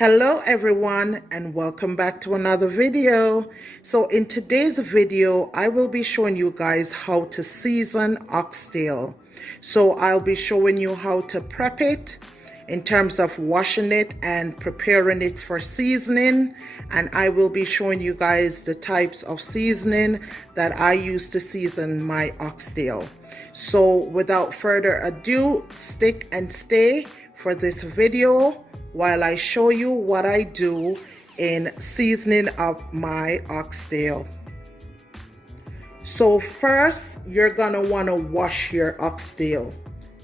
Hello everyone and welcome back to another video. So in today's video I will be showing you guys how to season oxtail. So I'll be showing you how to prep it in terms of washing it and preparing it for seasoning, and I will be showing you guys the types of seasoning that I use to season my oxtail. So without further ado, stick and stay for this video while I show you what I do in seasoning up my oxtail. So first, you're gonna wanna wash your oxtail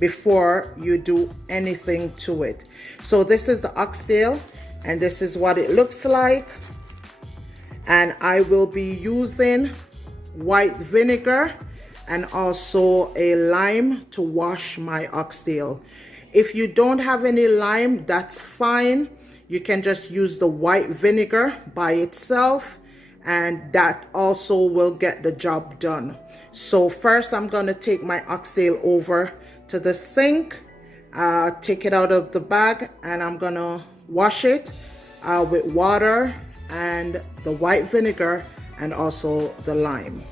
before you do anything to it. So this is the oxtail and this is what it looks like. And I will be using white vinegar and also a lime to wash my oxtail. If you don't have any lime, that's fine. You can just use the white vinegar by itself, and that also will get the job done. So first I'm gonna take my oxtail over to the sink, take it out of the bag, and I'm gonna wash it with water and the white vinegar and also the lime.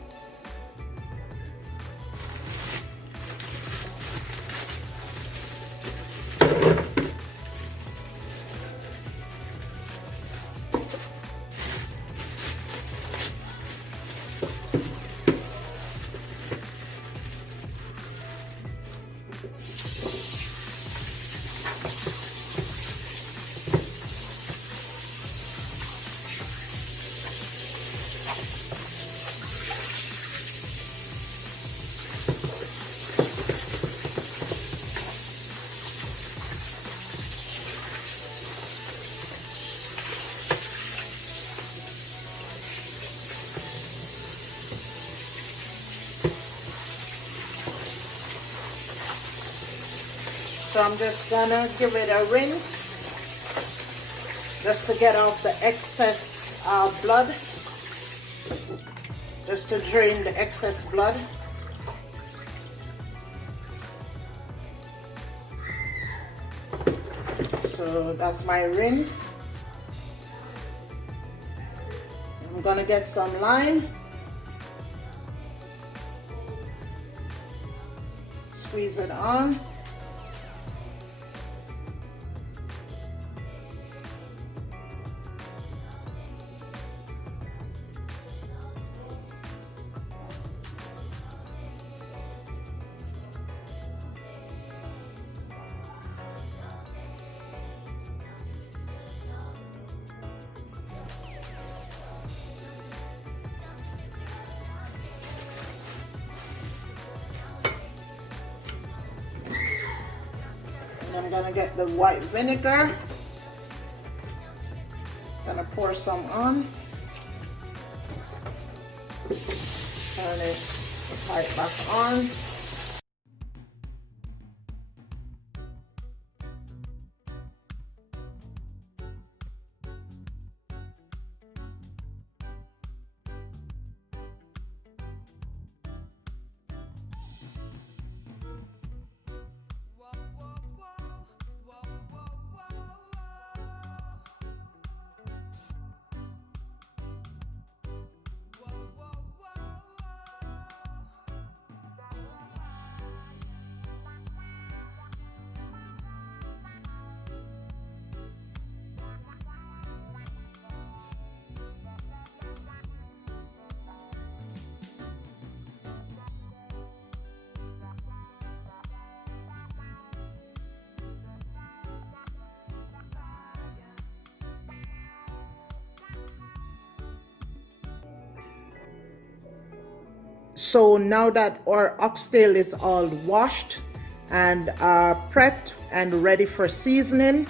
So I'm just gonna give it a rinse just to get off the excess blood, just to drain the excess blood. So that's my rinse. I'm gonna get some lime, squeeze it on. I'm gonna get the white vinegar, gonna pour some on, turn it right back on. So now that our oxtail is all washed and prepped and ready for seasoning,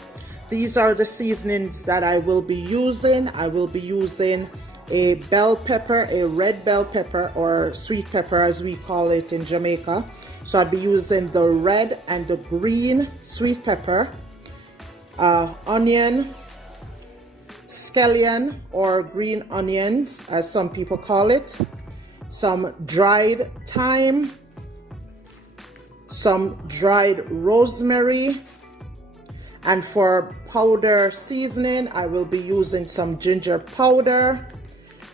these are the seasonings that I will be using. I will be using a bell pepper, a red bell pepper, or sweet pepper as we call it in Jamaica. So I'll be using the red and the green sweet pepper, onion, scallion or green onions as some people call it, some dried thyme, some dried rosemary, And for powder seasoning, I will be using some ginger powder,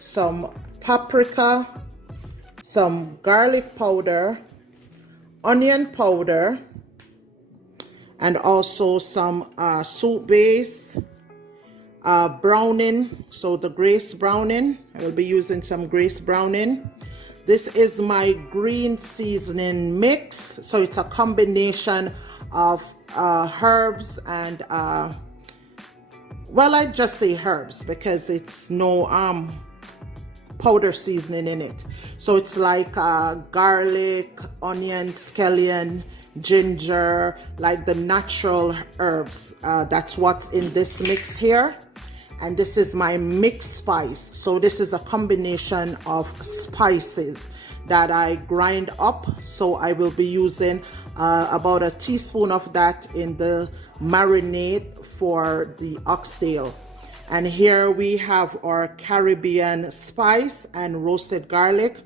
some paprika, some garlic powder, onion powder, and also some soup base, browning, so the grace browning. I will be using some grace browning. This is my green seasoning mix, so it's a combination of herbs and well, I just say herbs because it's no powder seasoning in it. So it's like garlic, onion, scallion, ginger, like the natural herbs. That's what's in this mix here. And this is my mixed spice. So this is a combination of spices that I grind up. So I will be using about a teaspoon of that in the marinade for the oxtail. And here we have our Caribbean spice and roasted garlic,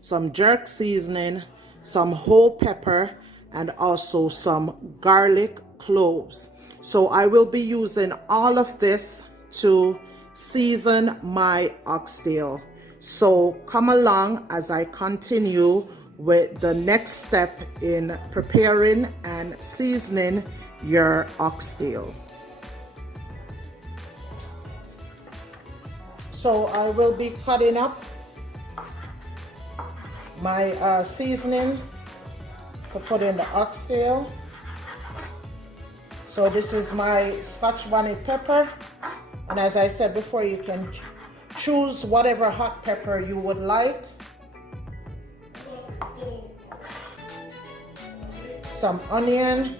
some jerk seasoning, some whole pepper, and also some garlic cloves. So I will be using all of this to season my oxtail. So come along as I continue with the next step in preparing and seasoning your oxtail. So I will be cutting up my seasoning to put in the oxtail. So this is my Scotch bonnet pepper. And as I said before, you can choose whatever hot pepper you would like. Some onion.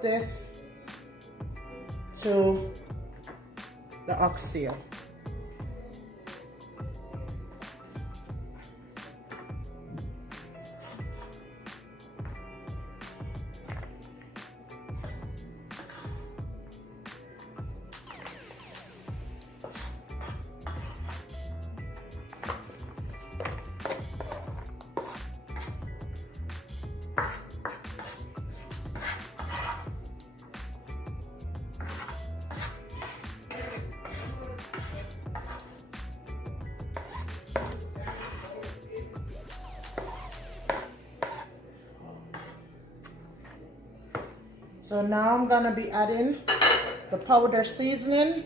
This to the oxtail. So now I'm gonna be adding the powder seasoning.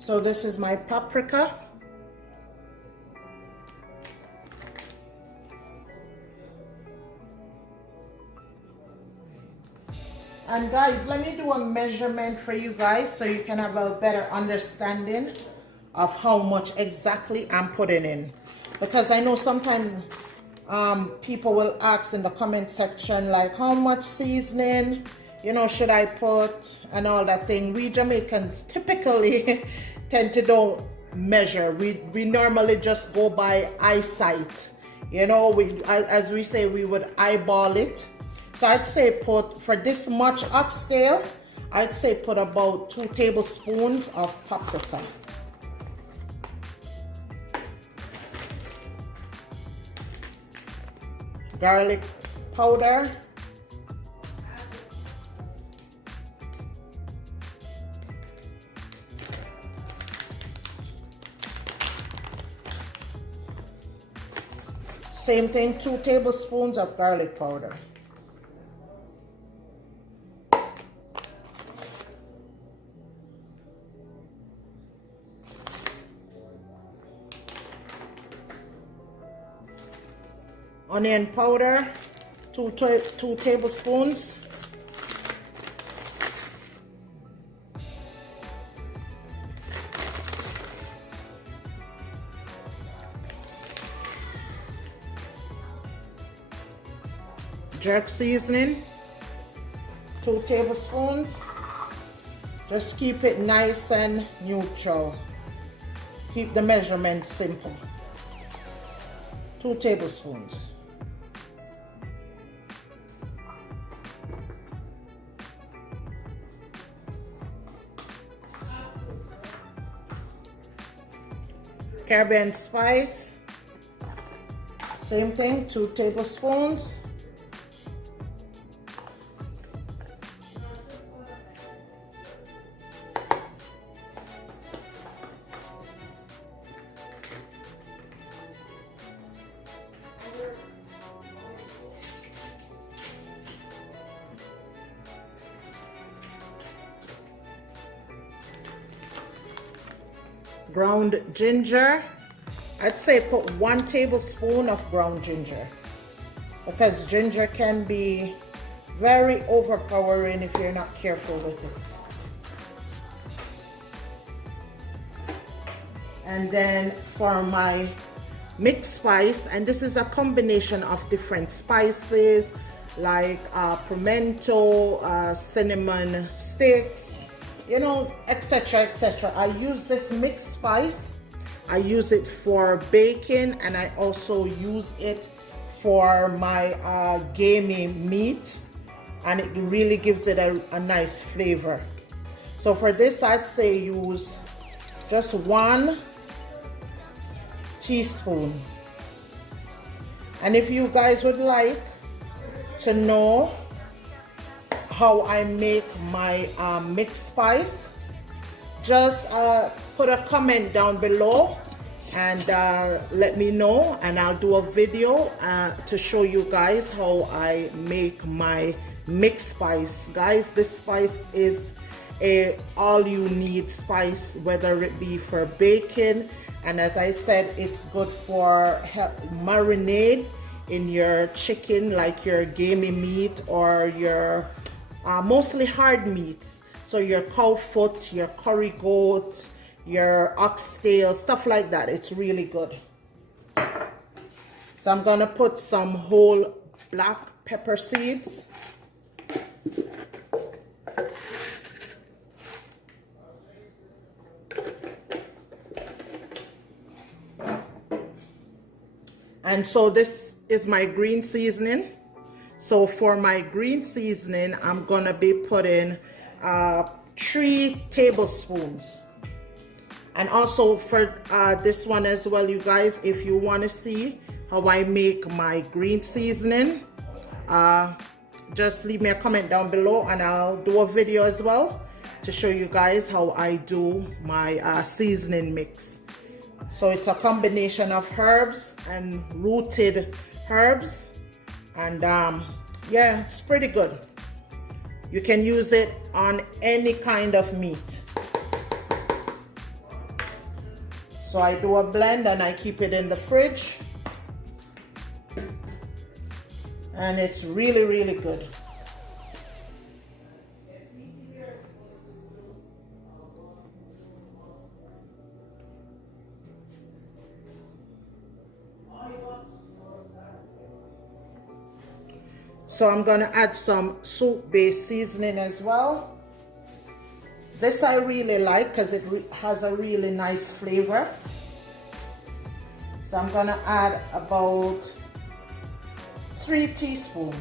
So this is my paprika. And guys, let me do a measurement for you guys so you can have a better understanding of how much exactly I'm putting in. Because I know sometimes people will ask in the comment section like, how much seasoning, you know, should I put and all that thing. We Jamaicans typically tend to don't measure. We normally just go by eyesight. You know, as we say, we would eyeball it. So I'd say put, for this much oxtail, I'd say put about 2 tablespoons of paprika. Garlic powder. Same thing, 2 tablespoons of garlic powder. Onion powder, 2 tablespoons. Jerk seasoning, 2 tablespoons. Just keep it nice and neutral. Keep the measurement simple. 2 tablespoons. Caribbean spice, same thing, 2 tablespoons. Ground ginger, I'd say put 1 tablespoon of ground ginger, because ginger can be very overpowering if you're not careful with it. And then for my mixed spice, and this is a combination of different spices like pimento, cinnamon sticks, you know, etc., etc. I use this mixed spice. I use it for baking, and I also use it for my gamey meat, and it really gives it a nice flavor. So for this, I'd say use just 1 teaspoon. And if you guys would like to know how I make my mixed spice, just put a comment down below and let me know, and I'll do a video to show you guys how I make my mixed spice. Guys, this spice is a all you need spice, whether it be for baking, and as I said, it's good for marinade in your chicken, like your gamey meat or your mostly hard meats, so your cow foot, your curry goat, your oxtail, stuff like that. It's really good. So I'm gonna put some whole black pepper seeds. And so this is my green seasoning. So for my green seasoning, I'm gonna be putting 3 tablespoons. And also for this one as well, you guys, if you want to see how I make my green seasoning, just leave me a comment down below, and I'll do a video as well to show you guys how I do my seasoning mix. So it's a combination of herbs and rooted herbs, And yeah, it's pretty good. You can use it on any kind of meat. So I do a blend and I keep it in the fridge. And it's really, really good. So I'm gonna add some soup-based seasoning as well. This I really like because it has a really nice flavor. So I'm gonna add about 3 teaspoons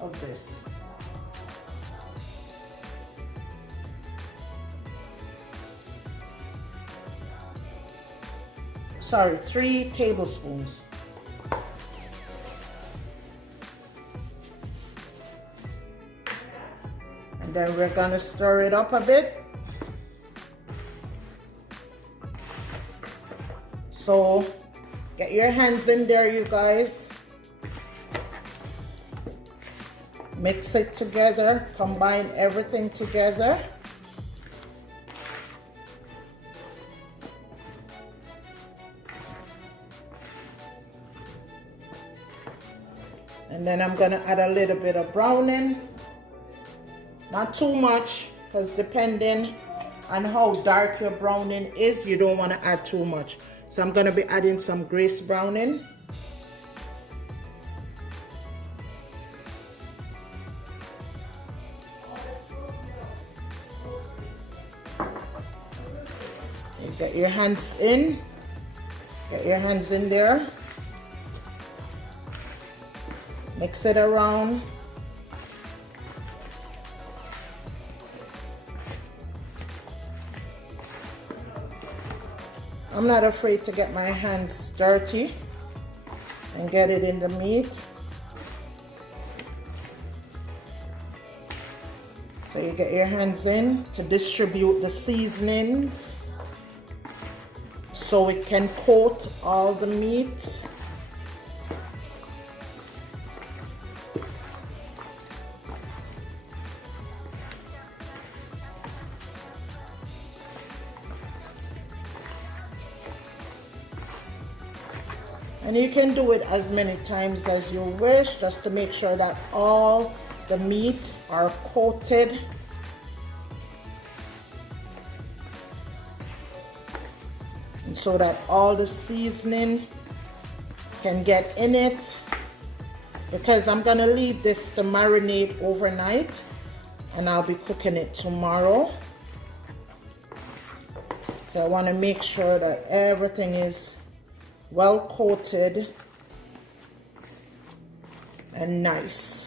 of this. Sorry, 3 tablespoons. And then we're gonna stir it up a bit. So get your hands in there, you guys. Mix it together, combine everything together. And then I'm gonna add a little bit of browning. Not too much, because depending on how dark your browning is, you don't want to add too much. So I'm going to be adding some Grace browning. You get your hands in. Get your hands in there. Mix it around. I'm not afraid to get my hands dirty and get it in the meat. So you get your hands in to distribute the seasonings so it can coat all the meat. And you can do it as many times as you wish, just to make sure that all the meats are coated. And so that all the seasoning can get in it. Because I'm gonna leave this to marinate overnight and I'll be cooking it tomorrow. So I wanna make sure that everything is well coated and nice.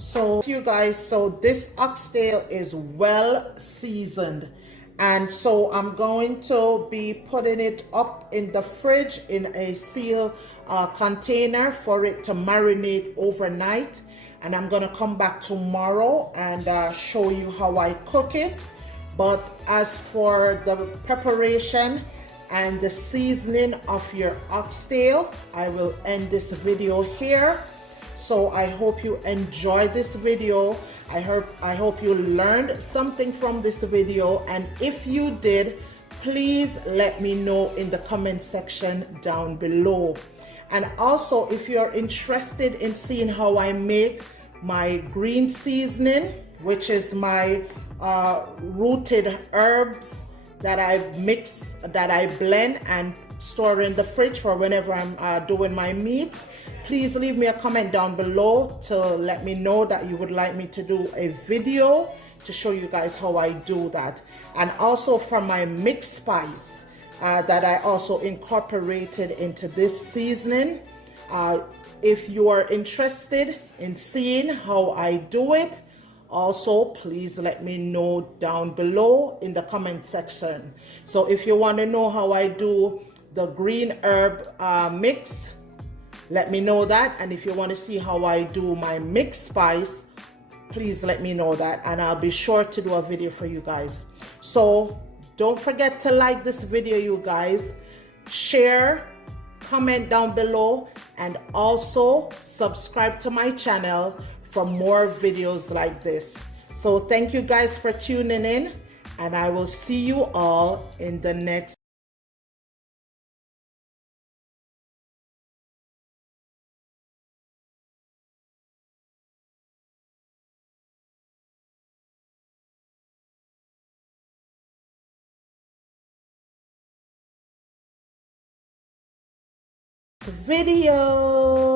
So you guys, so this oxtail is well seasoned, and so I'm going to be putting it up in the fridge in a sealed container for it to marinate overnight, and I'm gonna come back tomorrow and show you how I cook it. But as for the preparation and the seasoning of your oxtail, I will end this video here. So I hope you enjoyed this video. I hope you learned something from this video, and if you did, please let me know in the comment section down below. And also, if you're interested in seeing how I make my green seasoning, which is my rooted herbs that I mix, that I blend and store in the fridge for whenever I'm doing my meats. Please leave me a comment down below to let me know that you would like me to do a video to show you guys how I do that. And also from my mixed spice that I also incorporated into this seasoning. If you are interested in seeing how I do it, also please let me know down below in the comment section. So if you want to know how I do the green herb mix, let me know that. And if you want to see how I do my mixed spice, please let me know that, and I'll be sure to do a video for you guys. So don't forget to like this video, you guys, share, comment down below, and also subscribe to my channel for more videos like this. So thank you guys for tuning in, and I will see you all in the next video.